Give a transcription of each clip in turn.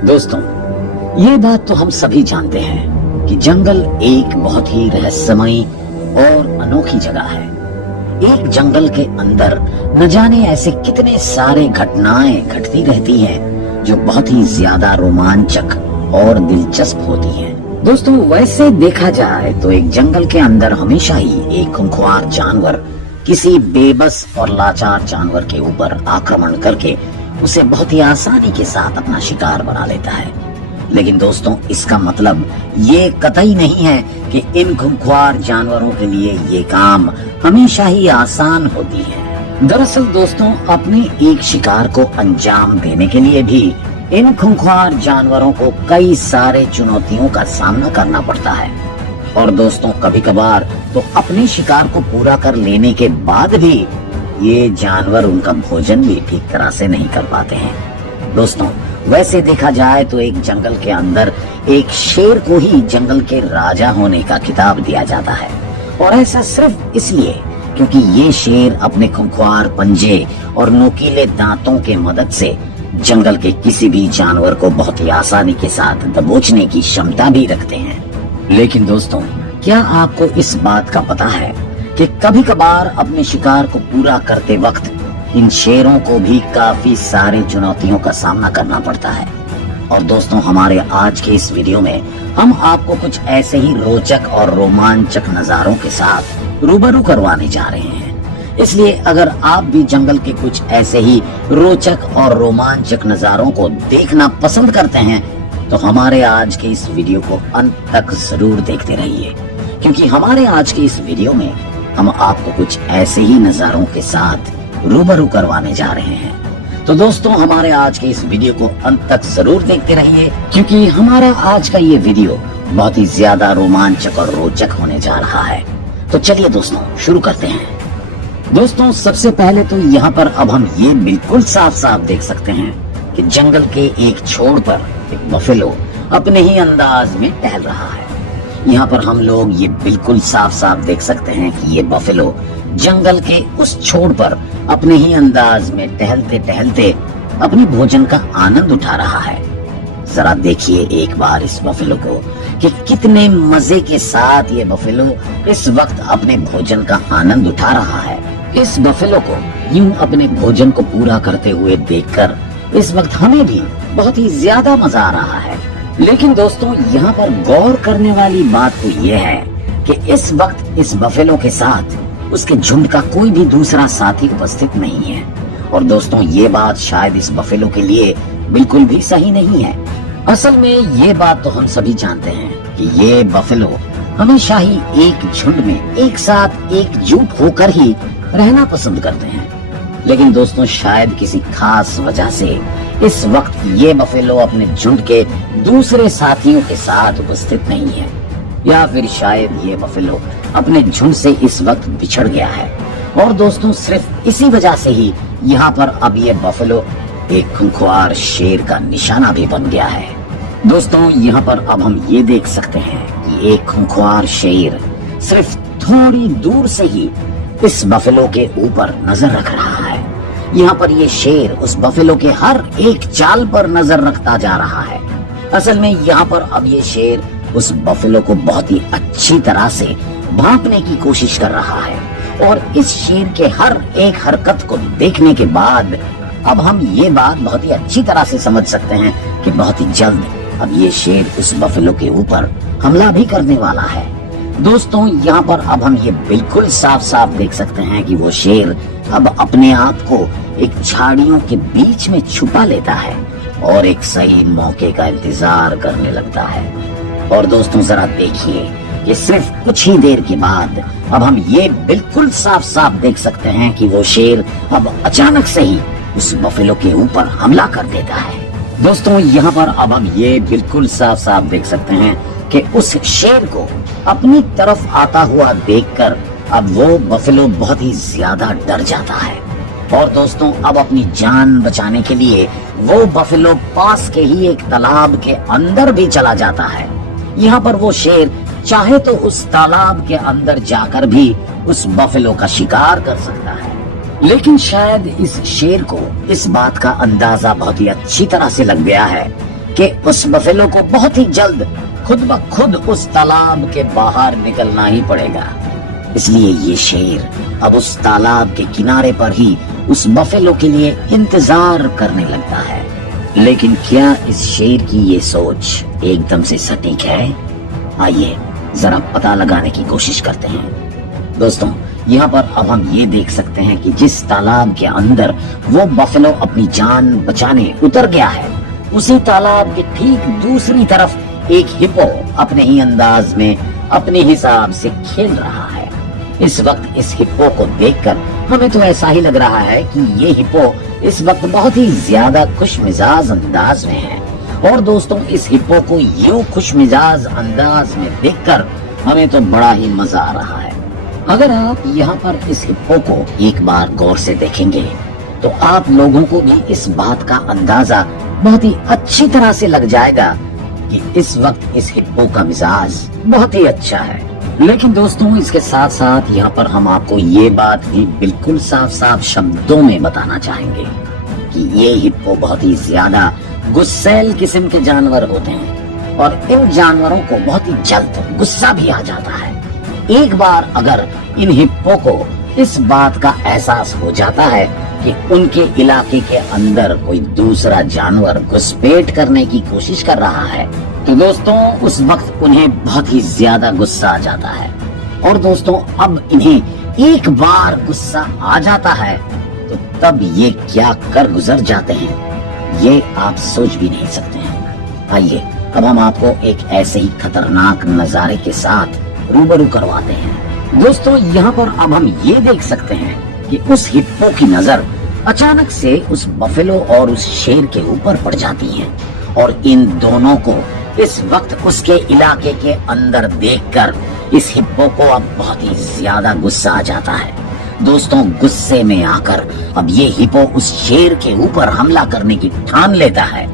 दोस्तों, ये बात तो हम सभी जानते हैं कि जंगल एक बहुत ही रहस्यमयी और अनोखी जगह है। एक जंगल के अंदर न जाने ऐसे कितने सारे घटनाएं घटती रहती हैं जो बहुत ही ज्यादा रोमांचक और दिलचस्प होती हैं। दोस्तों, वैसे देखा जाए तो एक जंगल के अंदर हमेशा ही एक खूंखार जानवर किसी बेबस और लाचार जानवर के ऊपर आक्रमण करके उसे बहुत ही आसानी के साथ अपना शिकार बना लेता है। लेकिन दोस्तों, इसका मतलब ये कतई नहीं है कि इन खूंखार जानवरों के लिए ये काम हमेशा ही आसान होती है। दरअसल दोस्तों, अपने एक शिकार को अंजाम देने के लिए भी इन खूंखार जानवरों को कई सारे चुनौतियों का सामना करना पड़ता है। और दोस्तों, कभी कभार तो अपने शिकार को पूरा कर लेने के बाद भी ये जानवर उनका भोजन भी ठीक तरह से नहीं कर पाते हैं। दोस्तों, वैसे देखा जाए तो एक जंगल के अंदर एक शेर को ही जंगल के राजा होने का खिताब दिया जाता है, और ऐसा सिर्फ इसलिए क्योंकि ये शेर अपने खूंखार पंजे और नुकीले दांतों के मदद से जंगल के किसी भी जानवर को बहुत ही आसानी के साथ दबोचने की क्षमता भी रखते हैं। लेकिन दोस्तों, क्या आपको इस बात का पता है कि कभी कभार अपने शिकार को पूरा करते वक्त इन शेरों को भी काफी सारी चुनौतियों का सामना करना पड़ता है। और दोस्तों, हमारे आज के इस वीडियो में हम आपको कुछ ऐसे ही रोचक और रोमांचक नजारों के साथ रूबरू करवाने जा रहे हैं। इसलिए अगर आप भी जंगल के कुछ ऐसे ही रोचक और रोमांचक नजारों को देखना पसंद करते हैं तो हमारे आज के इस वीडियो को अंत तक जरूर देखते रहिए, क्योंकि हमारे आज के इस वीडियो में हम आपको कुछ ऐसे ही नजारों के साथ रूबरू करवाने जा रहे हैं। तो दोस्तों, हमारे आज के इस वीडियो को अंत तक जरूर देखते रहिए, क्योंकि हमारा आज का ये वीडियो बहुत ही ज्यादा रोमांचक और रोचक होने जा रहा है। तो चलिए दोस्तों, शुरू करते हैं। दोस्तों, सबसे पहले तो यहाँ पर अब हम ये बिल्कुल साफ साफ देख सकते हैं कि जंगल के एक छोर पर एक बफेलो अपने ही अंदाज में टहल रहा है। यहाँ पर हम लोग ये बिल्कुल साफ साफ देख सकते हैं कि ये बफेलो जंगल के उस छोर पर अपने ही अंदाज में टहलते टहलते अपनी भोजन का आनंद उठा रहा है। जरा देखिए एक बार इस बफेलो को कि कितने मजे के साथ ये बफेलो इस वक्त अपने भोजन का आनंद उठा रहा है। इस बफेलो को यूं अपने भोजन को पूरा करते हुए देखकर इस वक्त हमें भी बहुत ही ज्यादा मजा आ रहा है। लेकिन दोस्तों, यहाँ पर गौर करने वाली बात तो ये है कि इस वक्त इस बफेलो के साथ उसके झुंड का कोई भी दूसरा साथी उपस्थित नहीं है। और दोस्तों, ये बात शायद इस बफेलो के लिए बिल्कुल भी सही नहीं है। असल में ये बात तो हम सभी जानते हैं कि ये बफेलो हमेशा ही एक झुंड में एक साथ एकजुट होकर ही रहना पसंद करते हैं। लेकिन दोस्तों, शायद किसी खास वजह से इस वक्त ये बफेलो अपने झुंड के दूसरे साथियों के साथ उपस्थित नहीं है, या फिर शायद ये बफेलो अपने झुंड से इस वक्त बिछड़ गया है। और दोस्तों, सिर्फ इसी वजह से ही यहाँ पर अब ये बफेलो एक खूंखार शेर का निशाना भी बन गया है। दोस्तों, यहाँ पर अब हम ये देख सकते हैं कि एक खूंखार शेर सिर्फ थोड़ी दूर से ही इस बफेलो के ऊपर नजर रख रहा है। यहाँ पर ये शेर उस बफेलो के हर एक चाल पर नजर रखता जा रहा है। असल में यहाँ पर अब ये शेर उस बफेलो को बहुत ही अच्छी तरह से भांपने की कोशिश कर रहा है। और इस शेर के हर एक हरकत को देखने के बाद अब हम ये बात बहुत ही अच्छी तरह से समझ सकते हैं कि बहुत ही जल्द अब ये शेर उस बफेलो के ऊपर हमला भी करने वाला है। दोस्तों, यहाँ पर अब हम ये बिल्कुल साफ साफ देख सकते हैं कि वो शेर अब अपने आप को एक झाड़ियों के बीच में छुपा लेता है और एक सही मौके का इंतजार करने लगता है। और दोस्तों, जरा देखिए कि सिर्फ कुछ ही देर के बाद अब हम ये बिल्कुल साफ साफ देख सकते हैं कि वो शेर अब अचानक से ही उस बफेलो के ऊपर हमला कर देता है। दोस्तों, यहाँ पर अब हम ये बिल्कुल साफ साफ देख सकते हैं कि उस शेर को अपनी तरफ आता हुआ देखकर अब वो बफेलो बहुत ही ज्यादा डर जाता है। और दोस्तों, अब अपनी जान बचाने के लिए वो बफेलो पास के ही एक तालाब के अंदर भी चला जाता है। यहाँ पर वो शेर चाहे तो उस तालाब के अंदर जाकर भी उस बफेलो का शिकार कर सकता है, लेकिन शायद इस शेर को इस बात का अंदाजा बहुत ही अच्छी तरह से लग गया है कि उस बफेलो को बहुत ही जल्द खुद ब खुद उस तालाब के बाहर निकलना ही पड़ेगा। इसलिए ये शेर अब उस तालाब के किनारे पर ही उस बफेलो के लिए इंतजार करने लगता है। लेकिन क्या इस शेर की ये सोच एकदम से सटीक है? आइए जरा पता लगाने की कोशिश करते हैं। दोस्तों, यहाँ पर अब हम ये देख सकते हैं कि जिस तालाब के अंदर वो बफेलो अपनी जान बचाने उतर गया है, उसी तालाब के ठीक दूसरी तरफ एक हिप्पो अपने ही अंदाज में अपने हिसाब से खेल रहा है। इस वक्त इस हिप्पो को देखकर हमें तो ऐसा ही लग रहा है कि ये हिप्पो इस वक्त बहुत ही ज्यादा खुशमिजाज अंदाज में है। और दोस्तों, इस हिप्पो को यूं खुशमिजाज अंदाज में देखकर हमें तो बड़ा ही मजा आ रहा है। अगर आप यहाँ पर इस हिप्पो को एक बार गौर से देखेंगे तो आप लोगों को भी इस बात का अंदाजा बहुत ही अच्छी तरह से लग जाएगा कि इस वक्त इस हिप्पो का मिजाज बहुत ही अच्छा है। लेकिन दोस्तों, इसके साथ साथ यहाँ पर हम आपको ये बात भी बिल्कुल साफ साफ शब्दों में बताना चाहेंगे कि ये हिप्पो बहुत ही ज्यादा गुस्सैल किस्म के जानवर होते हैं और इन जानवरों को बहुत ही जल्द गुस्सा भी आ जाता है। एक बार अगर इन हिप्पो को इस बात का एहसास हो जाता है कि उनके इलाके के अंदर कोई दूसरा जानवर घुसपैठ करने की कोशिश कर रहा है, तो दोस्तों उस वक्त उन्हें बहुत ही ज्यादा गुस्सा आ जाता है। और दोस्तों, अब इन्हें एक बार गुस्सा आ जाता है तो तब ये क्या कर गुजर जाते हैं, ये आप सोच भी नहीं सकते हैं। आइए अब हम आपको एक ऐसे ही खतरनाक नजारे के साथ रूबरू करवाते हैं। दोस्तों, यहाँ पर अब हम ये देख सकते हैं कि उस हिप्पो की नजर अचानक से उस बफेलो और उस शेर के ऊपर पड़ जाती है और इन दोनों को इस वक्त उसके इलाके के अंदर देखकर इस हिप्पो को अब बहुत ही ज्यादा गुस्सा आ जाता है। दोस्तों, गुस्से में आकर अब ये हिप्पो उस शेर के ऊपर हमला करने की ठान लेता है।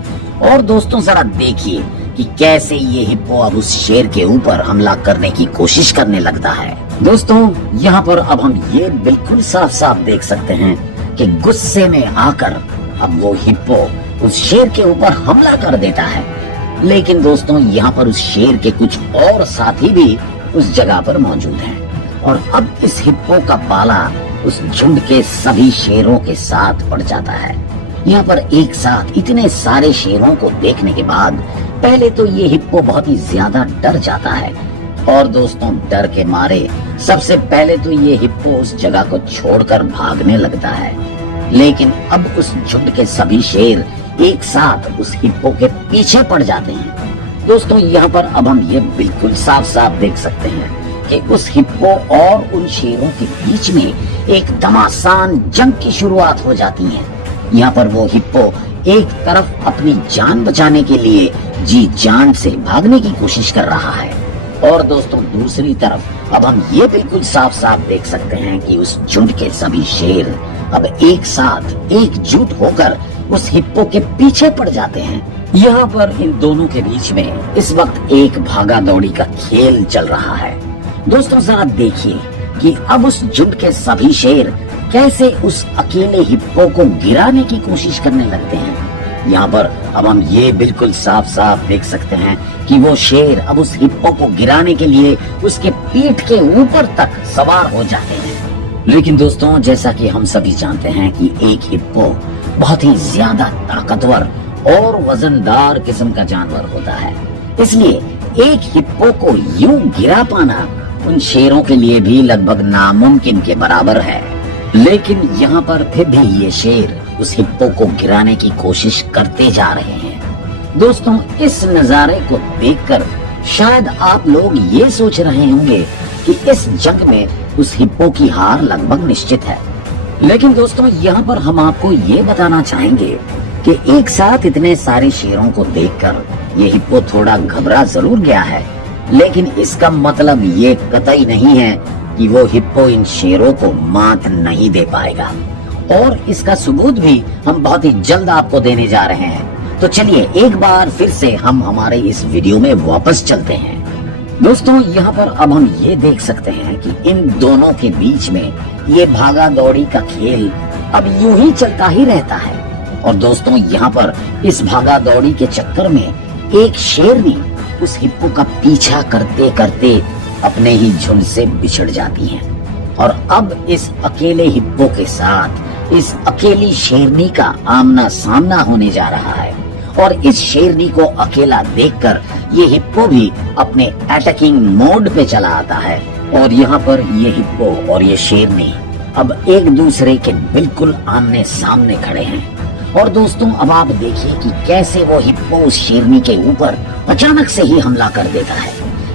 और दोस्तों, जरा देखिए कि कैसे ये हिप्पो अब उस शेर के ऊपर हमला करने की कोशिश करने लगता है। दोस्तों, यहाँ पर अब हम ये बिल्कुल साफ साफ देख सकते हैं कि गुस्से में आकर अब वो हिप्पो उस शेर के ऊपर हमला कर देता है। लेकिन दोस्तों, यहाँ पर उस शेर के कुछ और साथी भी उस जगह पर मौजूद हैं और अब इस हिप्पो का पाला उस झुंड के सभी शेरों के साथ पड़ जाता है। यहाँ पर एक साथ इतने सारे शेरों को देखने के बाद पहले तो ये हिप्पो बहुत ही ज्यादा डर जाता है और दोस्तों, डर के मारे सबसे पहले तो ये हिप्पो उस जगह को छोड़कर भागने लगता है। लेकिन अब उस झुंड के सभी शेर एक साथ उस हिप्पो के पीछे पड़ जाते हैं। दोस्तों, यहाँ पर अब हम ये बिल्कुल साफ साफ देख सकते हैं कि उस हिप्पो और उन शेरों के बीच में एक घमासान जंग की शुरुआत हो जाती है। यहाँ पर वो हिप्पो एक तरफ अपनी जान बचाने के लिए जी जान से भागने की कोशिश कर रहा है और दोस्तों, दूसरी तरफ अब हम ये बिल्कुल साफ साफ देख सकते हैं कि उस झुंड के सभी शेर अब एक साथ एकजुट होकर उस हिप्पो के पीछे पड़ जाते हैं। यहाँ पर इन दोनों के बीच में इस वक्त एक भागा दौड़ी का खेल चल रहा है। दोस्तों, जरा देखिए कि अब उस झुंड के सभी शेर कैसे उस अकेले हिप्पो को गिराने की कोशिश करने लगते हैं। यहाँ पर अब हम ये बिल्कुल साफ साफ देख सकते हैं कि वो शेर अब उस हिप्पो को गिराने के लिए उसके पीठ के ऊपर तक सवार हो जाते हैं। लेकिन दोस्तों, जैसा कि हम सभी जानते हैं कि एक हिप्पो बहुत ही ज्यादा ताकतवर और वजनदार किस्म का जानवर होता है, इसलिए एक हिप्पो को यूं गिरा पाना उन शेरों के लिए भी लगभग नामुमकिन के बराबर है। लेकिन यहाँ पर फिर भी ये शेर उस हिप्पो को गिराने की कोशिश करते जा रहे हैं। दोस्तों, इस नजारे को देखकर शायद आप लोग ये सोच रहे होंगे कि इस जंग में उस हिप्पो की हार लगभग निश्चित है। लेकिन दोस्तों, यहाँ पर हम आपको ये बताना चाहेंगे कि एक साथ इतने सारे शेरों को देखकर ये हिप्पो थोड़ा घबरा जरूर गया है, लेकिन इसका मतलब ये कतई नहीं है कि वो हिप्पो इन शेरों को मात नहीं दे पाएगा। और इसका सबूत भी हम बहुत ही जल्द आपको देने जा रहे हैं। तो चलिए एक बार फिर से हम हमारे इस वीडियो में वापस चलते हैं। दोस्तों, यहाँ पर अब हम ये देख सकते हैं कि इन दोनों के बीच में ये भागा दौड़ी का खेल अब यूं ही चलता ही रहता है और दोस्तों यहाँ पर इस भागा दौड़ी के चक्कर में एक शेरनी उस हिप्पो का पीछा करते करते अपने ही झुंड से बिछड़ जाती है। और अब इस अकेले हिप्पो के साथ इस अकेली शेरनी का आमना सामना होने जा रहा है। और इस शेरनी को अकेला देखकर ये हिप्पो भी अपने अटैकिंग मोड पे चला आता है। और यहाँ पर ये हिप्पो और ये शेरनी अब एक दूसरे के बिल्कुल आमने सामने खड़े हैं। और दोस्तों अब आप देखिए कि कैसे वो हिप्पो उस शेरनी के ऊपर अचानक से ही हमला कर देता है।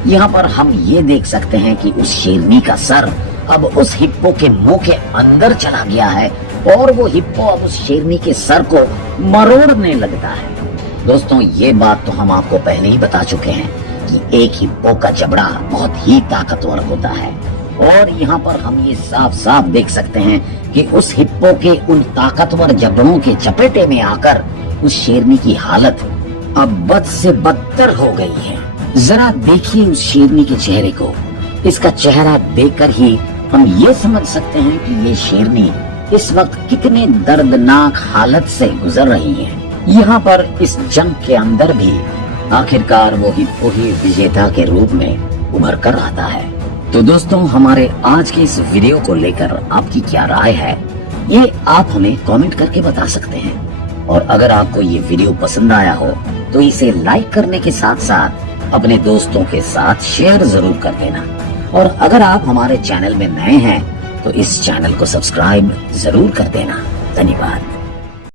यहाँ पर हम ये देख सकते हैं कि उस शेरनी का सर अब उस हिप्पो के मुंह के अंदर चला गया है और वो हिप्पो अब उस शेरनी के सर को मरोड़ने लगता है। दोस्तों ये बात तो हम आपको पहले ही बता चुके हैं कि एक हिप्पो का जबड़ा बहुत ही ताकतवर होता है। और यहाँ पर हम ये साफ साफ देख सकते हैं कि उस हिप्पो के उन ताकतवर जबड़ों के चपेटे में आकर उस शेरनी की हालत अब बद से बदतर हो गई है। जरा देखिए उस शेरनी के चेहरे को। इसका चेहरा देखकर ही हम ये समझ सकते हैं कि ये शेरनी इस वक्त कितने दर्दनाक हालत से गुजर रही है। यहाँ पर इस जंग के अंदर भी आखिरकार वो हिप्पो ही विजेता के रूप में उभर कर आता है। तो दोस्तों हमारे आज के इस वीडियो को लेकर आपकी क्या राय है, ये आप हमें कमेंट करके बता सकते हैं। और अगर आपको ये वीडियो पसंद आया हो तो इसे लाइक करने के साथ साथ अपने दोस्तों के साथ शेयर जरूर कर देना। और अगर आप हमारे चैनल में नए हैं तो इस चैनल को सब्सक्राइब जरूर कर देना। धन्यवाद।